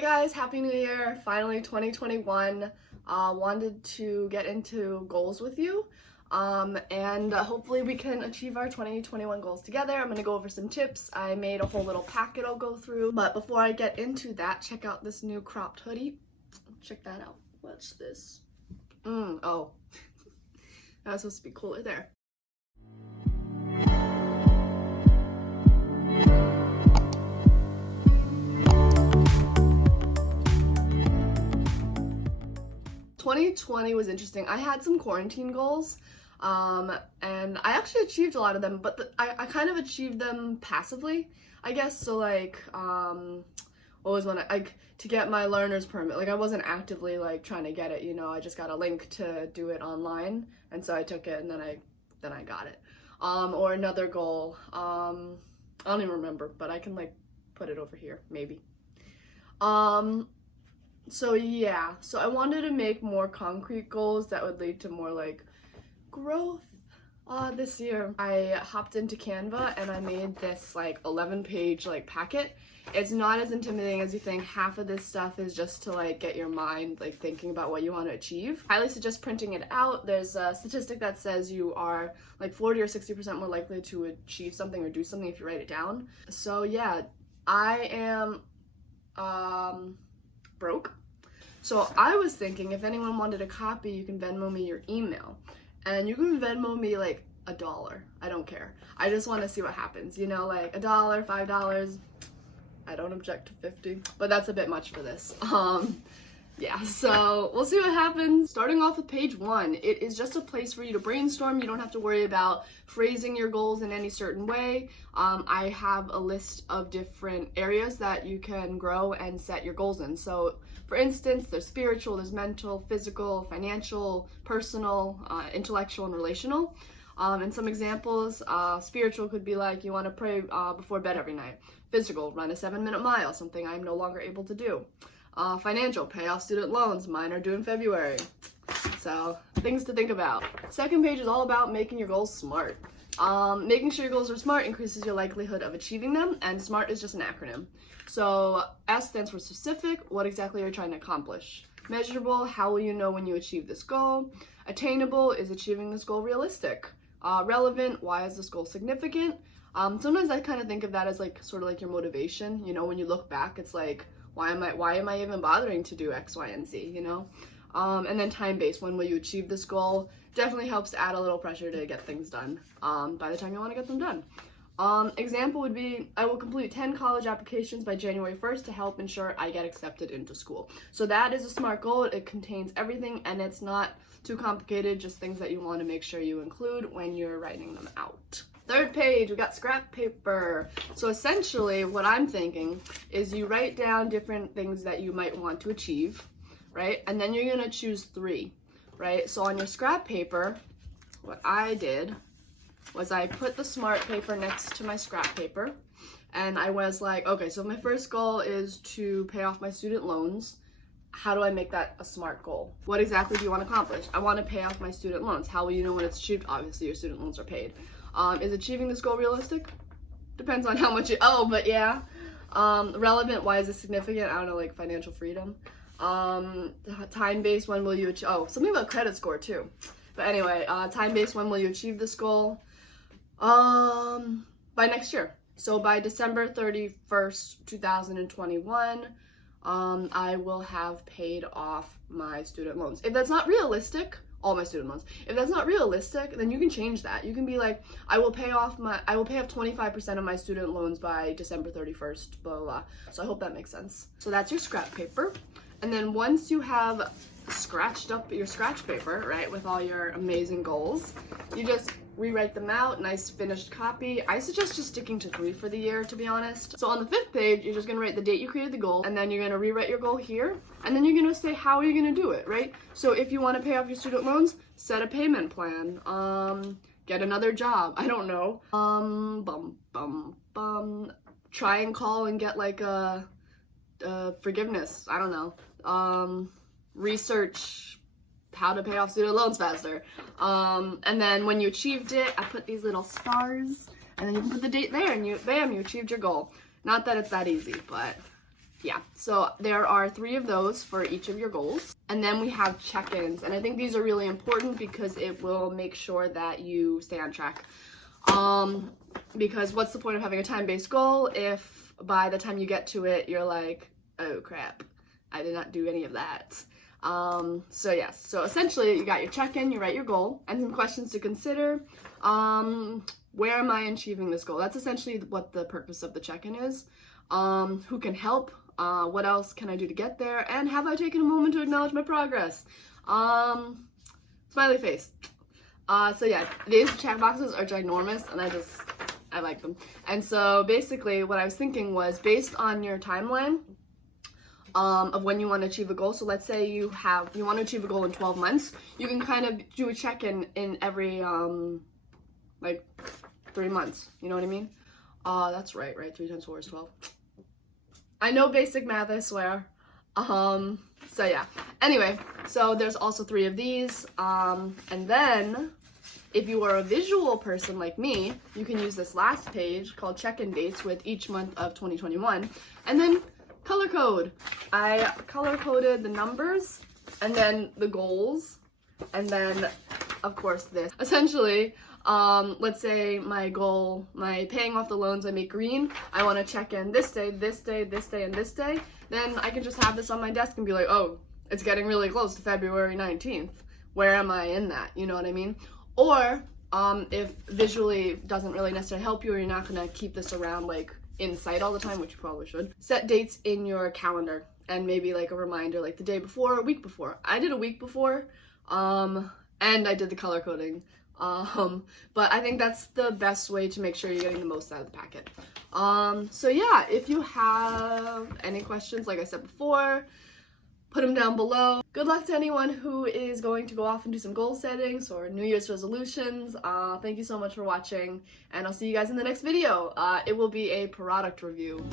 Hey guys, Happy New Year! Finally 2021. Wanted to get into goals with you and hopefully we can achieve our 2021 goals together. I'm gonna go over some tips. I made a whole little packet I'll go through, but before I get into that, check out this new cropped hoodie. Check that out. What's this? Oh. That was supposed to be cooler there. '20 was interesting. I had some quarantine goals, and I actually achieved a lot of them, but I kind of achieved them passively, I guess. So like, what was one? To get my learner's permit. Like I wasn't actively like trying to get it, you know. I just got a link to do it online, and so I took it, and then I got it. Or another goal. I don't even remember, but I can like put it over here, maybe. So yeah, so I wanted to make more concrete goals that would lead to more like growth this year. I hopped into Canva and I made this like 11-page like packet. It's not as intimidating as you think. Half of this stuff is just to like get your mind like thinking about what you want to achieve. I highly suggest printing it out. There's a statistic that says you are like 40 or 60% more likely to achieve something or do something if you write it down. So yeah, I am broke. So I was thinking if anyone wanted a copy, you can Venmo me your email. And you can Venmo me like $1. I don't care. I just want to see what happens. You know, like $1, $5. I don't object to 50, but that's a bit much for this. Yeah, so we'll see what happens. Starting off with page 1, it is just a place for you to brainstorm. You don't have to worry about phrasing your goals in any certain way. I have a list of different areas that you can grow and set your goals in. So for instance, there's spiritual, there's mental, physical, financial, personal, intellectual, and relational. And some examples, spiritual could be like you want to pray before bed every night. Physical, run a 7-minute mile, something I'm no longer able to do. Financial, pay off student loans. Mine are due in February. So, things to think about. Second page is all about making your goals smart. Making sure your goals are smart increases your likelihood of achieving them, and SMART is just an acronym. So, S stands for specific, what exactly are you trying to accomplish? Measurable, how will you know when you achieve this goal? Attainable, is achieving this goal realistic? Relevant, why is this goal significant? Sometimes I kind of think of that as like sort of like your motivation. You know, when you look back, it's like, why am I even bothering to do X, Y, and Z, you know? And then time-based, when will you achieve this goal? Definitely helps to add a little pressure to get things done by the time you want to get them done. Example would be, I will complete 10 college applications by January 1st to help ensure I get accepted into school. So that is a SMART goal. It contains everything and it's not too complicated, just things that you want to make sure you include when you're writing them out. Third page, we got scrap paper. So essentially what I'm thinking is you write down different things that you might want to achieve, right? And then you're gonna choose 3, right? So on your scrap paper, what I did was I put the SMART paper next to my scrap paper. And I was like, okay, so my first goal is to pay off my student loans. How do I make that a SMART goal? What exactly do you want to accomplish? I want to pay off my student loans. How will you know when it's achieved? Obviously, your student loans are paid. Is achieving this goal realistic? Depends on how much you owe, but yeah. Relevant, why is it significant? I don't know, like financial freedom. Time-based, when will you achieve? Oh, something about credit score too. But anyway, time-based, when will you achieve this goal? By next year. So by December 31st, 2021, I will have paid off my student loans. If that's not realistic, all my student loans. If that's not realistic, then you can change that. You can be like, I will pay off 25% of my student loans by December 31st, blah, blah, blah. So I hope that makes sense. So that's your scrap paper. And then once you have scratched up your scratch paper, right, with all your amazing goals, you just rewrite them out, nice finished copy. I suggest just sticking to 3 for the year, to be honest. So on the 5th page, you're just gonna write the date you created the goal, and then you're gonna rewrite your goal here, and then you're gonna say how are you gonna do it, right? So if you wanna pay off your student loans, set a payment plan, get another job, I don't know. Try and call and get like a forgiveness, I don't know. Research how to pay off student loans faster. And then when you achieved it, I put these little stars, and then you can put the date there, and bam, you achieved your goal. Not that it's that easy, but Yeah, so there are 3 of those for each of your goals. And then we have check-ins, and I think these are really important because it will make sure that you stay on track. Because what's the point of having a time-based goal if by the time you get to it, you're like, oh crap, I did not do any of that. So yes, so essentially you got your check-in, you write your goal, and some questions to consider. Where am I achieving this goal? That's essentially what the purpose of the check-in is. Who can help? What else can I do to get there? And have I taken a moment to acknowledge my progress? Smiley face. So yeah, these check boxes are ginormous, and I like them. And so basically what I was thinking was, based on your timeline of when you want to achieve a goal, so let's say you want to achieve a goal in 12 months, you can kind of do a check-in in every like 3 months, you know what I mean? That's right? 3 times 4 is 12. I know basic math, I swear. So yeah. Anyway, so there's also 3 of these. And then, if you are a visual person like me, you can use this last page called check-in dates with each month of 2021. And then color code. I color coded the numbers, and then the goals, and then, of course, this. Essentially, let's say my goal, my paying off the loans I make green, I want to check in this day, this day, this day, and this day, then I can just have this on my desk and be like, oh, it's getting really close to February 19th. Where am I in that? You know what I mean? Or, if visually doesn't really necessarily help you, or you're not going to keep this around like in sight all the time, which you probably should, set dates in your calendar and maybe like a reminder like the day before, a week before. I did a week before, and I did the color coding. But I think that's the best way to make sure you're getting the most out of the packet. So yeah, if you have any questions, like I said before, put them down below. Good luck to anyone who is going to go off and do some goal settings or New Year's resolutions. Thank you so much for watching, and I'll see you guys in the next video. It will be a product review.